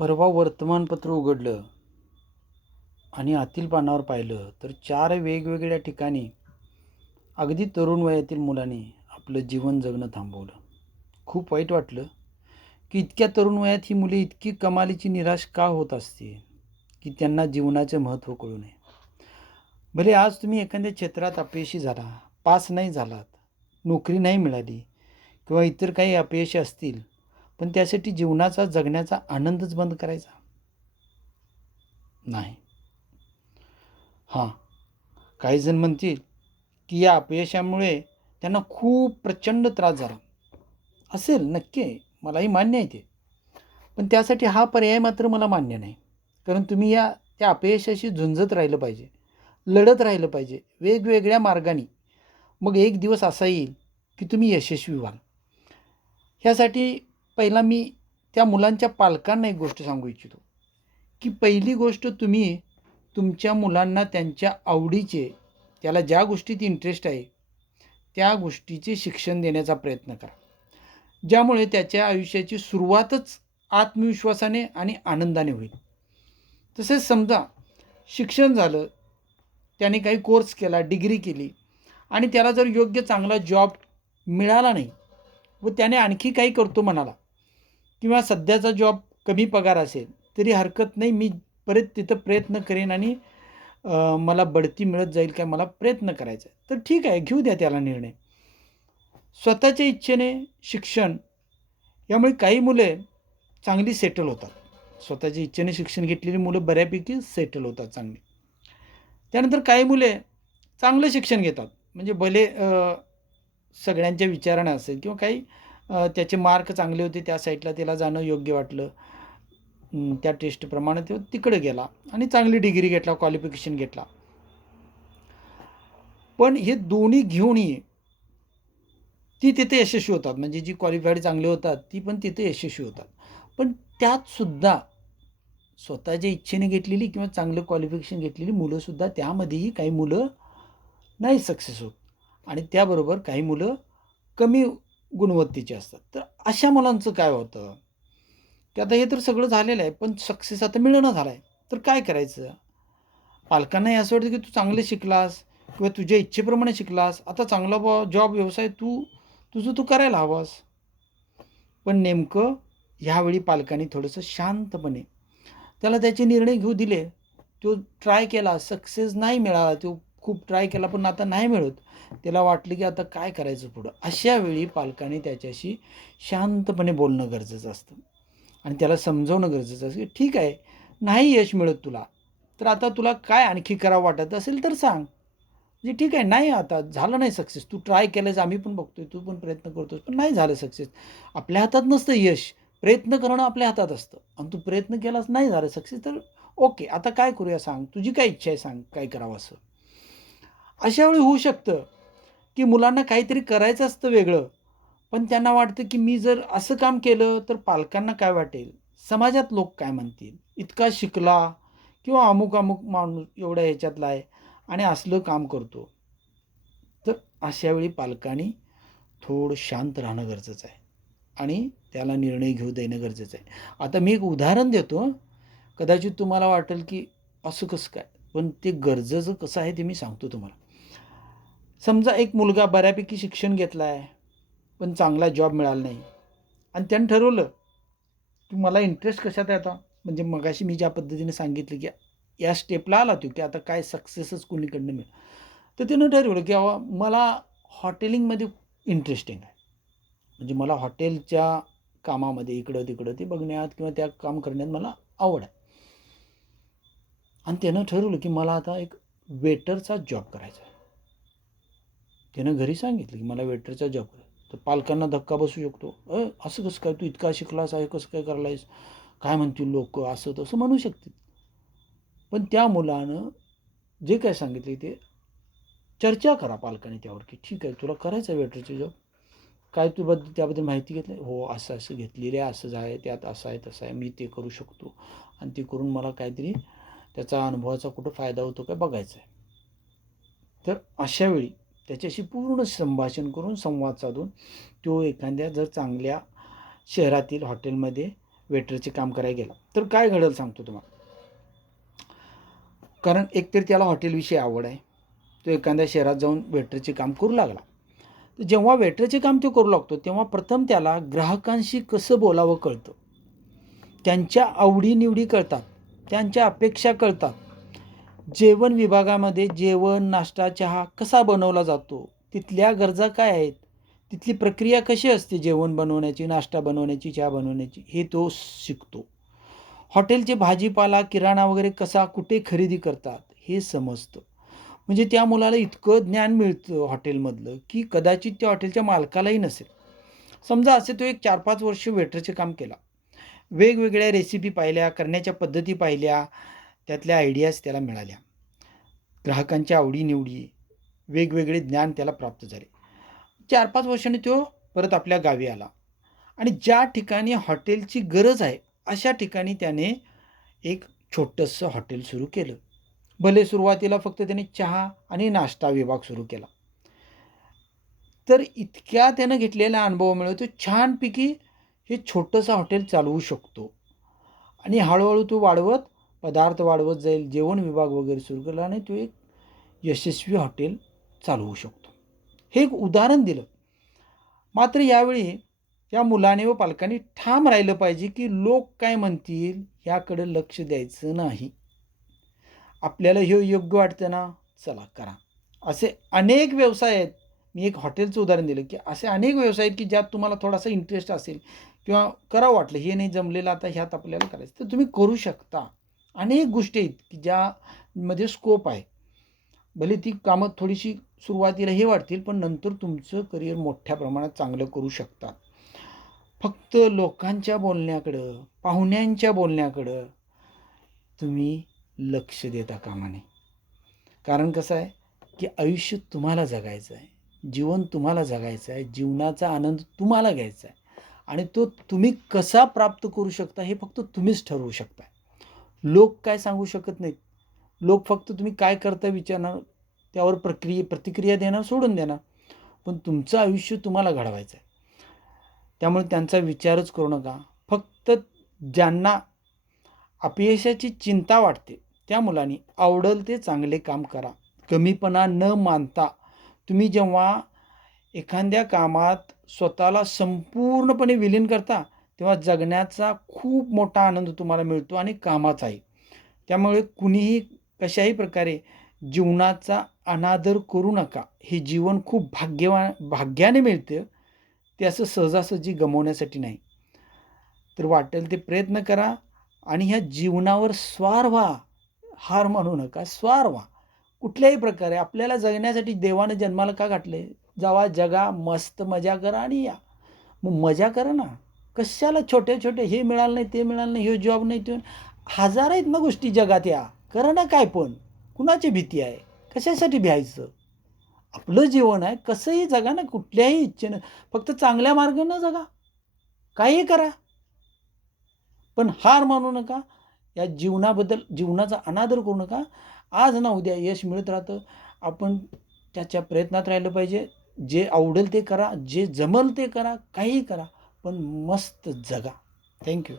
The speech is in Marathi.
परवा वर्तमानपत्र उघडलं आणि आतील पानावर पाहिलं तर चार वेगवेगळ्या ठिकाणी अगदी तरुण वयातील मुलांनी आपलं जीवन जगणं थांबवलं. खूप वाईट वाटलं की इतक्या तरुण वयात ही मुले इतकी कमालीची निराश का होत असते की त्यांना जीवनाचे महत्त्व कळू नये? भले आज तुम्ही एखाद्या क्षेत्रात अपयशी झाला पास नाही झालात नोकरी नाही मिळाली किंवा इतर काही अपयशी असतील पण त्यासाठी जीवनाचा जगण्याचा आनंदच बंद करायचा. नाही. हां. काही जण म्हणतील की या अपयशामुळे त्यांना खूप प्रचंड त्रास झाला. असेल नक्की. मलाही मान्य आहे ते. पण त्यासाठी हा पर्याय मात्र मला मान्य नाही. कारण तुम्ही या त्या अपयशाशी झुंजत राहिलं पाहिजे. लढत राहिलं पाहिजे. वेगवेगळ्या मार्गाने. मग एक दिवस असा येईल की तुम्ही यशस्वी व्हाल. ह्यासाठी पहिला मी त्या मुलांच्या पालकांना एक गोष्ट सांगू इच्छितो की पहिली गोष्ट तुम्ही तुमच्या मुलांना त्यांच्या आवडीचे त्याला ज्या गोष्टीत इंटरेस्ट आहे त्या गोष्टीचे शिक्षण देण्याचा प्रयत्न करा. ज्यामुळे त्याच्या आयुष्याची सुरुवातच आत्मविश्वासाने आणि आनंदाने होईल. तसेच समजा शिक्षण झालं त्याने काही कोर्स केला डिग्री केली आणि त्याला जर योग्य चांगला जॉब मिळाला नाही व त्याने आणखी काही करतो म्हणाला किंवा सध्याचा जॉब कमी पगार असेल तरी हरकत नाही. मी परत तिथं प्रयत्न करेन आणि मला बढती मिळत जाईल काय मला प्रयत्न करायचा आहे. तर ठीक आहे घेऊ द्या त्याला निर्णय. स्वतःच्या इच्छेने शिक्षण यामुळे काही मुले चांगली सेटल होतात. स्वतःच्या इच्छेने शिक्षण घेतलेली मुलं बऱ्यापैकी सेटल होतात चांगली. त्यानंतर काही मुले चांगलं शिक्षण घेतात. म्हणजे भले सगळ्यांच्या विचारानं असेल किंवा काही त्याचे मार्क चांगले होते त्या साईटला त्याला जाणं योग्य वाटलं. त्या टेस्टप्रमाणे तो तिकडे गेला आणि चांगली डिग्री घेतला क्वालिफिकेशन घेतला. पण हे दोन्ही घेऊनही ती तिथे यशस्वी होतात. म्हणजे जी क्वालिफाईड चांगली होतात ती पण तिथे यशस्वी होतात. पण त्यात सुद्धा स्वतःच्या इच्छेने घेतलेली किंवा चांगलं क्वालिफिकेशन घेतलेली मुलंसुद्धा त्यामध्येही काही मुलं नाही सक्सेस होत. आणि त्याबरोबर काही मुलं कमी गुणवत्तेची असतात. तर अशा मुलांचं काय होतं? की आता हे तर सगळं झालेलं आहे पण सक्सेस आता मिळणं झाला आहे तर काय करायचं? पालकांनाही असं वाटतं की तू चांगले शिकलास किंवा तुझ्या इच्छेप्रमाणे शिकलास. आता चांगला बॉ जॉब व्यवसाय तू तुझं तू करायला हवास. पण नेमकं ह्यावेळी पालकांनी थोडंसं शांतपणे त्याला त्याचे निर्णय घेऊ दिले. तो ट्राय केला सक्सेस नाही मिळाला तो खूप ट्राय केला पण आता नाही मिळत. त्याला वाटलं की आता काय करायचं पुढं? अशा वेळी पालकांनी त्याच्याशी शांतपणे बोलणं गरजेचं असतं. आणि त्याला समजवणं गरजेचं असतं की ठीक आहे नाही यश मिळत तुला तर आता तुला काय आणखी करावं वाटत असेल तर सांग. म्हणजे ठीक आहे नाही आता झालं नाही सक्सेस तू ट्राय केलंस आम्ही पण बघतोय तू पण प्रयत्न करतोस पण नाही झालं सक्सेस आपल्या हातात नसतं यश. प्रयत्न करणं आपल्या हातात असतं. आणि तू प्रयत्न केलास नाही झालं सक्सेस तर ओके आता काय करूया सांग? तुझी काय इच्छा आहे सांग काय करावं असं? अशा वेळी होऊ शकतं की मुलांना काहीतरी करायचं असतं वेगळं पण त्यांना वाटतं की मी जर असं काम केलं तर पालकांना काय वाटेल? समाजात लोक काय म्हणतील? इतका शिकला किंवा अमुक अमुक माणूस एवढ्या ह्याच्यातला आहे आणि असलं काम करतो. तर अशावेळी पालकांनी थोडं शांत राहणं गरजेचं आहे आणि त्याला निर्णय घेऊ देणं गरजेचं आहे. आता मी एक उदाहरण देतो कदाचित तुम्हाला वाटेल की असं कसं काय? पण ते गरजेचं कसं आहे ते मी सांगतो तुम्हाला. समजा एक मुलगा बऱ्यापैकी शिक्षण घेतलं आहे पण चांगला जॉब मिळाला नाही. आणि त्यानं ठरवलं की मला इंटरेस्ट कशात आहे आता? म्हणजे मगाशी मी ज्या पद्धतीने सांगितलं की या स्टेपला आला तो की आता काय सक्सेसच कोणीकडनं मिळेल? तर त्यानं ठरवलं की अवा मला हॉटेलिंगमध्ये इंटरेस्टिंग आहे. म्हणजे मला हॉटेलच्या कामामध्ये इकडं तिकडं ते बघण्यात किंवा त्या काम करण्यात मला आवड आहे. आणि त्यानं ठरवलं की मला आता एक वेटरचा जॉब करायचा आहे. त्यानं घरी सांगितलं की मला वेटरचा जॉब तर पालकांना धक्का बसू शकतो. अ असं कसं काय? तू इतका शिकलास आहे कसं काय करायलायस? काय म्हणतील लोक? असं तसं म्हणू शकतील. पण त्या मुलानं जे काय सांगितले ते चर्चा करा पालकांनी त्यावर की ठीक आहे तुला करायचं आहे वेटरचं जॉब. काय तू बद्दल त्याबद्दल माहिती घेतली? हो असं असं घेतलेलं आहे असंच आहे त्यात असं आहे तसं आहे मी ते करू शकतो. आणि ते करून मला काहीतरी त्याचा अनुभवाचा कुठं फायदा होतो काय बघायचा आहे तर अशावेळी त्याच्याशी पूर्ण संभाषण करून संवाद साधून तो एखाद्या जर चांगल्या शहरातील हॉटेलमध्ये वेटरचे काम करायला गेला. तर काय घडेल सांगतो तुम्हाला कारण एकतर त्याला हॉटेलविषयी आवड आहे. तो एखाद्या शहरात जाऊन वेटरचे काम करू लागला. तर जेव्हा वेटरचे काम तो करू लागतो तेव्हा प्रथम त्याला ग्राहकांशी कसं बोलावं कळतं? त्यांच्या आवडीनिवडी कळतात. त्यांच्या अपेक्षा कळतात. जेवण विभागामध्ये जेवण नाश्ता चहा कसा बनवला जातो? तिथल्या गरजा काय आहेत? तिथली प्रक्रिया कशी असते जेवण बनवण्याची नाश्ता बनवण्याची चहा बनवण्याची? हे तो शिकतो. हॉटेलचे भाजीपाला किराणा वगैरे कसा कुठे खरेदी करतात? हे समजतं. म्हणजे त्या मुलाला इतकं ज्ञान मिळतं हॉटेलमधलं की कदाचित त्या हॉटेलच्या मालकालाही नसेल. समजा असे तो एक चार पाच वर्ष वेटरचे काम केला. वेगवेगळ्या रेसिपी पाहिल्या करण्याच्या पद्धती पाहिल्या त्यातल्या आयडियाज त्याला मिळाल्या. ग्राहकांच्या आवडीनिवडी वेगवेगळे ज्ञान त्याला प्राप्त झाले. चार पाच वर्षांनी तो परत आपल्या गावी आला. आणि ज्या ठिकाणी हॉटेलची गरज आहे अशा ठिकाणी त्याने एक छोटंसं हॉटेल सुरू केलं. भले सुरुवातीला फक्त त्याने चहा आणि नाश्ता विभाग सुरू केला. तर इतक्या त्यानं घेतलेल्या अनुभवामुळे तो छानपैकी हे छोटंसं हॉटेल चालवू शकतो. आणि हळूहळू तो वाढवत पदार्थ वाढवत जाईल जेवण विभाग वगैरे सुरू केला आणि तो एक यशस्वी हॉटेल चालवू शकतो. हे एक उदाहरण दिलं. मात्र यावेळी या मुलाने व पालकांनी ठाम राहिलं पाहिजे की लोक काय म्हणतील ह्याकडे लक्ष द्यायचं नाही. आपल्याला हे योग्य वाटतं ना? चला करा. असे अनेक व्यवसाय आहेत. मी एक हॉटेलचं उदाहरण दिलं की असे अनेक व्यवसाय आहेत की ज्यात तुम्हाला थोडासा इंटरेस्ट असेल किंवा करावं वाटलं हे नाही जमलेलं आता ह्यात आपल्याला करायचं तर तुम्ही करू शकता. अनेक गोष्टी आहेत की ज्यामध्ये स्कोप आहे. भले ती कामं थोडीशी सुरुवातीला हे वाटतील पण नंतर तुमचं करिअर मोठ्या प्रमाणात चांगलं करू शकतात. फक्त लोकांच्या बोलण्याकडं पाहुण्यांच्या बोलण्याकडं तुम्ही लक्ष देता कामाने. कारण कसं आहे की आयुष्य तुम्हाला जगायचं आहे जीवन तुम्हाला जगायचं आहे जीवनाचा आनंद तुम्हाला घ्यायचा आहे. आणि तो तुम्ही कसा प्राप्त करू शकता हे फक्त तुम्हीच ठरवू शकता. लोक काय सांगू शकत नाहीत. लोक फक्त तुम्ही काय करता विचारणार त्यावर प्रक्रिया प्रतिक्रिया देणार सोडून देणार. पण तुमचं आयुष्य तुम्हाला घडवायचं आहे. त्यामुळे त्यांचा विचारच करू नका. फक्त ज्यांना अपयशाची चिंता वाटते त्या मुलांनी आवडल ते चांगले काम करा. कमीपणा न मानता तुम्ही जेव्हा एखाद्या कामात स्वतःला संपूर्णपणे विलीन करता तेव्हा जगण्याचा खूप मोठा आनंद तुम्हाला मिळतो आणि कामाचाही. त्यामुळे कुणीही कशाही प्रकारे जीवनाचा अनादर करू नका. हे जीवन खूप भाग्यवान भाग्याने मिळतं. ते असं सहजासहजी गमवण्यासाठी नाही. तर वाटेल ते प्रयत्न करा आणि ह्या जीवनावर स्वार व्हा. हार मानू नका स्वार व्हा. कुठल्याही प्रकारे आपल्याला जगण्यासाठी देवानं जन्माला का घातले? जावा जगा मस्त मजा करा आणि या. मग मजा करा ना. कशाला छोटे छोटे हे मिळालं नाही ते मिळालं नाही हे जॉब नाही ते हजार आहेत ना गोष्टी जगात या. करा ना काय पण. कुणाची भीती आहे? कशासाठी भ्यायचं? आपलं जीवन आहे. कसंही जगा ना कुठल्याही इच्छेनं. फक्त चांगल्या मार्गानं जगा. काही करा. पण हार मानू नका. या जीवनाबद्दल जीवनाचा अनादर करू नका. आज ना उद्या यश मिळत राहतं. आपण त्याच्या प्रयत्नात राहिलं पाहिजे. जे आवडेल ते करा. जे जमल ते करा. काही करा. पण मस्त जगा. थँक्यू